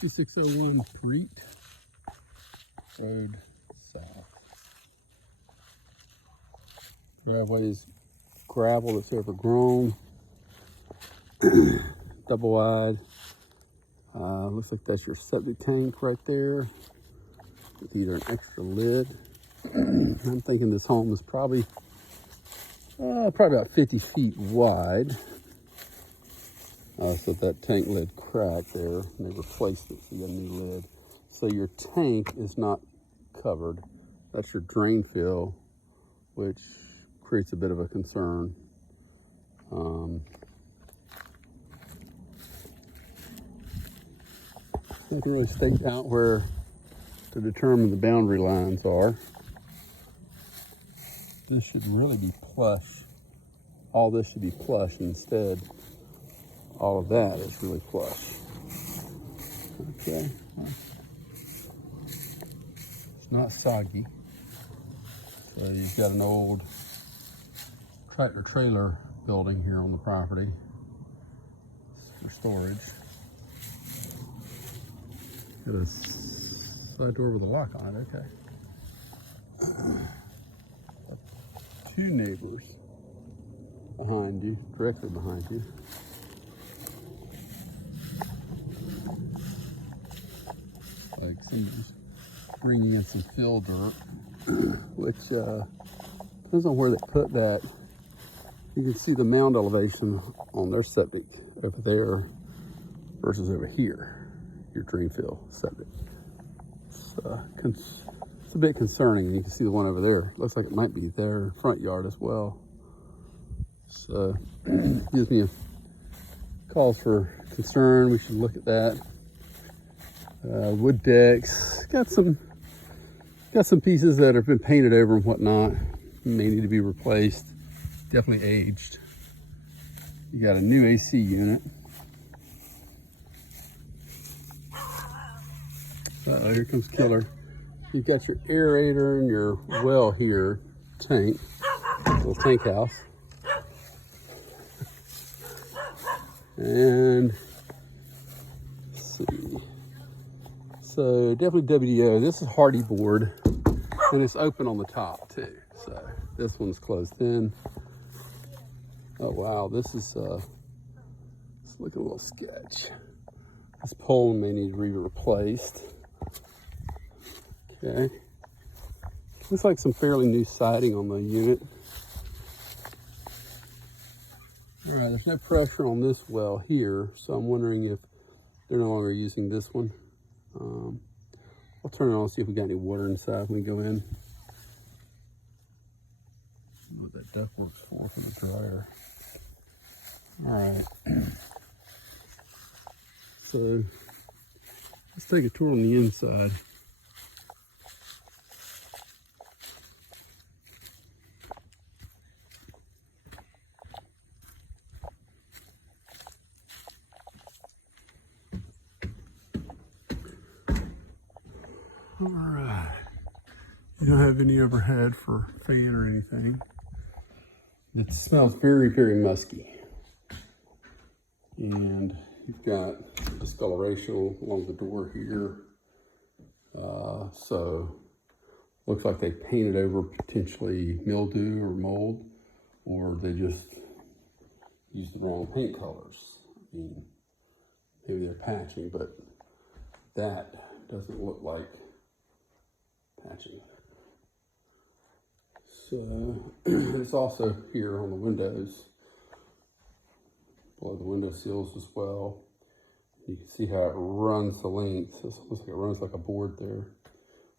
5601 Parete Road South. Driveway is gravel that's overgrown, double wide. Looks like that's your septic tank right there with either an extra lid. I'm thinking this home is probably about 50 feet wide. So that tank lid cracked there, and they replaced it, so you got a new lid. So your tank is not covered. That's your drain fill, which creates a bit of a concern. I can really stake out where to determine the boundary lines are. This should really be plush. All this should be plush. Instead, all of that is really plush. Okay. It's not soggy. So you've got an old tractor trailer building here on the property. It's for storage. Got a side door with a lock on it, okay. Two neighbors behind you, directly behind you. Like somebody's bringing in some fill dirt, which depends on where they put that. You can see the mound elevation on their septic over there versus over here, your drain fill septic. It's a bit concerning, and you can see the one over there. Looks like it might be their front yard as well. So gives me a cause for concern. We should look at that. Wood decks, got some pieces that have been painted over and whatnot. May need to be replaced. Definitely aged. You got a new AC unit. Uh-oh, here comes Killer. You've got your aerator and your well here, tank, little tank house. And let's see. So definitely WDO. This is hardy board, and it's open on the top too. So this one's closed in. Oh wow, this is it's looking a little sketch. This pole may need to be replaced. Okay. Looks like some fairly new siding on the unit. All right, there's no pressure on this well here, so I'm wondering if they're no longer using this one. I'll turn it on and see if we got any water inside when we go in. See what that duct works for the dryer. All right. So let's take a tour on the inside. All right, you don't have any overhead for fan or anything. It smells very, very musky. And you've got discoloration along the door here. So looks like they painted over potentially mildew or mold, or they just used the wrong paint colors. I mean, maybe they're patching, but that doesn't look like patching. So it's also here on the windows, below the window sills as well. You can see how it runs the length. It looks like it runs like a board there,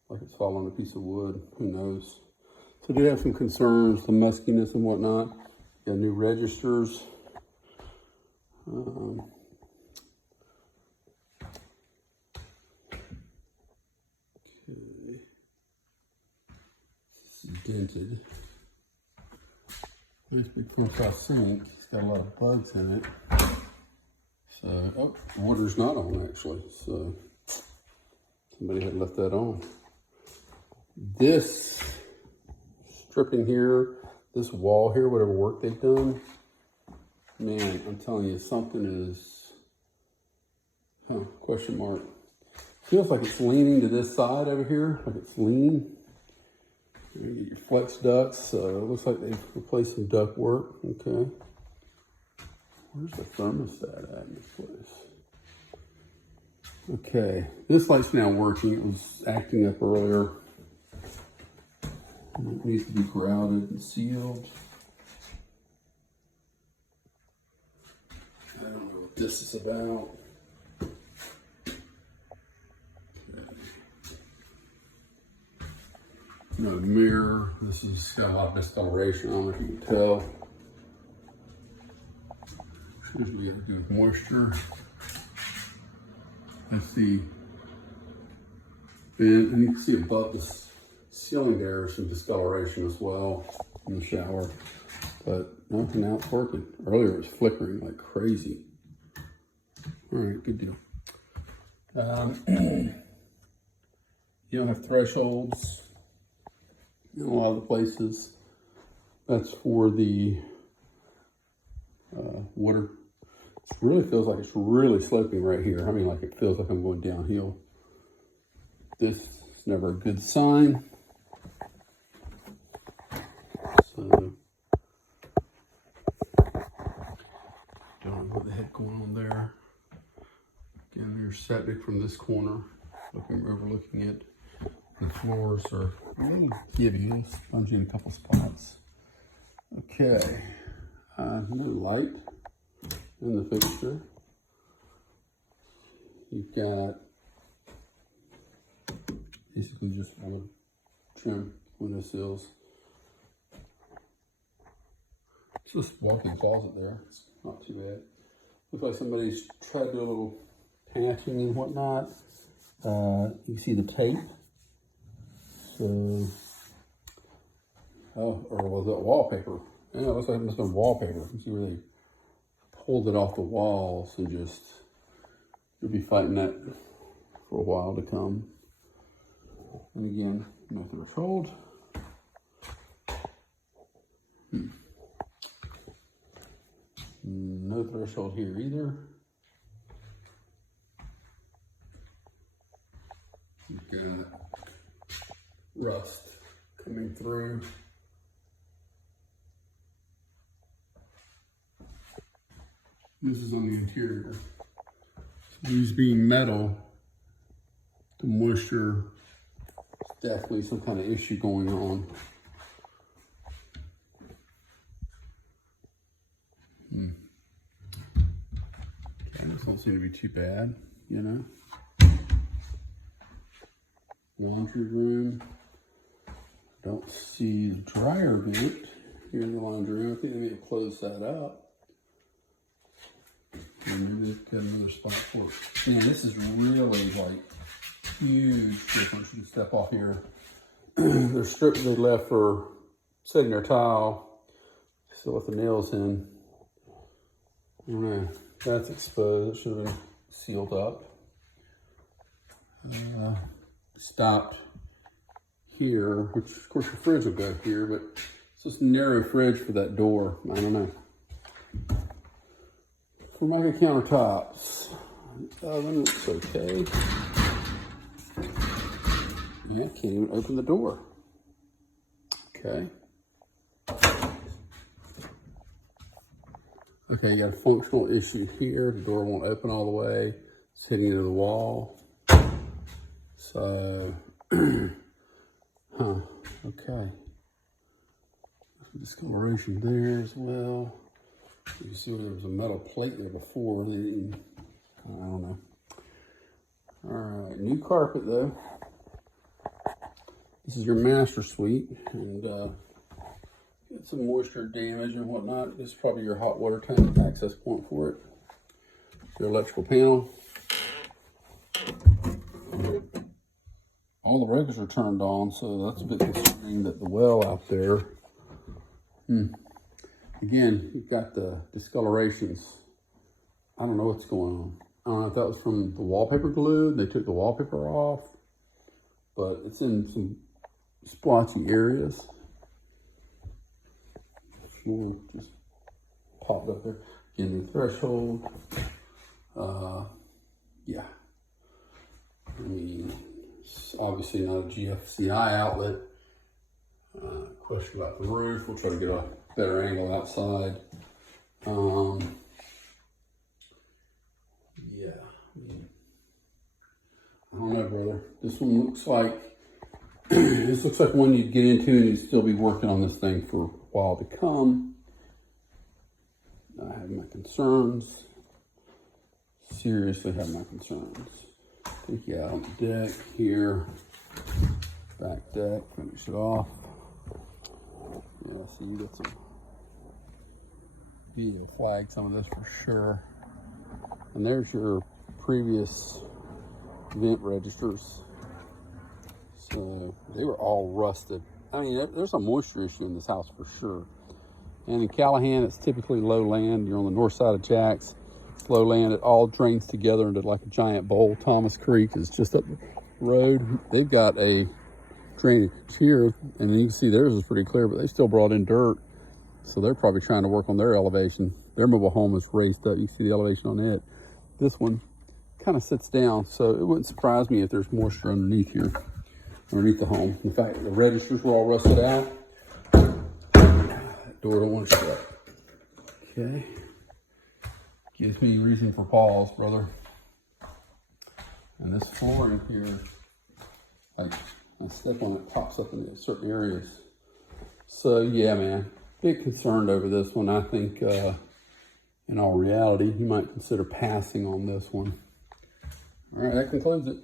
like it's following a piece of wood. Who knows? So do have some concerns, the muskiness and whatnot. Got new registers. Dented. Nice big front size sink. It's got a lot of bugs in it. So, oh, the water's not on actually. So somebody had left that on. This stripping here, this wall here, whatever work they've done, man, I'm telling you, something is, question mark. Feels like it's leaning to this side over here, like it's leaning. You get your flex ducts, so it looks like they've replaced some duct work. Okay. Where's the thermostat at in this place? Okay, this light's now working. It was acting up earlier. It needs to be grouted and sealed. I don't know what this is about. No mirror. This has got a lot of discoloration on it, if you can tell. Usually got to do with moisture. That's the vent, and you can see above the ceiling there is some discoloration as well in the shower. But nothing, now it's working. Earlier it was flickering like crazy. All right, good deal. You don't have thresholds in a lot of the places. That's for the water. It really feels like it's really sloping right here. I mean, like it feels like I'm going downhill. This is never a good sign. So, don't know what the heck going on there. Again, there's septic from this corner, overlooking it. The floors are really heavy, spongy in a couple spots. Okay, more light in the fixture. You've got basically just wood trim windowsills. It's just walk-in closet there. It's not too bad. Looks like somebody's tried to do a little patching and whatnot. You can see the tape. So, or was it wallpaper? Yeah, it looks like it must have been wallpaper. You can see where they pulled it off the walls and just, you'll be fighting that for a while to come. And again, no threshold. No threshold here either. You've got rust coming through. This is on the interior. These being metal, the moisture, definitely some kind of issue going on. Cabinets don't seem to be too bad, you know. Laundry room. Don't see the dryer vent here in the laundry room. I think they may have closed that up. And maybe they've got another spot for it. Man, this is really like huge difference. You can step off here. There's strips they left for setting their tile. Still with the nails in. I don't know. That's exposed. It should have been sealed up. Stopped here, which of course the fridge will go here, but it's just a narrow fridge for that door. I don't know. Formica countertops. Oven looks okay. Yeah, can't even open the door. Okay. Okay, you got a functional issue here. The door won't open all the way. It's hitting into the wall. So, okay. Discoloration there as well. You can see there was a metal plate there before. They didn't, I don't know. All right, new carpet though. This is your master suite, and got some moisture damage and whatnot. This is probably your hot water tank access point for it. Your electrical panel. All the breakers are turned on, so that's a bit concerning that the well out there. Again, you've got the discolorations. I don't know what's going on. I don't know if that was from the wallpaper glue. They took the wallpaper off, but it's in some splotchy areas. Floor just popped up there. Again, the threshold. Yeah. Let me obviously not a GFCI outlet. Question about the roof. We'll try to get a better angle outside. Yeah, I don't know, brother. This one looks like this looks like one you'd get into and you'd still be working on this thing for a while to come. I have my concerns. Seriously have my concerns. Take you out on the deck here. Back deck, finish it off. Yeah, so you get some video flag some of this for sure. And there's your previous vent registers. So they were all rusted. I mean, there's a moisture issue in this house for sure. And in Callahan, it's typically low land. You're on the north side of Jack's. It's low land. It all drains together into like a giant bowl. Thomas Creek is just up the road. They've got a drainage here, and you can see theirs is pretty clear, but they still brought in dirt. So they're probably trying to work on their elevation. Their mobile home is raised up. You can see the elevation on it. This one kind of sits down, so it wouldn't surprise me if there's moisture underneath here, underneath the home. In fact, the registers were all rusted out. That door don't want to shut. Okay. Gives me reason for pause, brother. And this floor in here, like I step on it, pops up in certain areas. So yeah, man, big concerned over this one. I think in all reality, you might consider passing on this one. All right, that concludes it.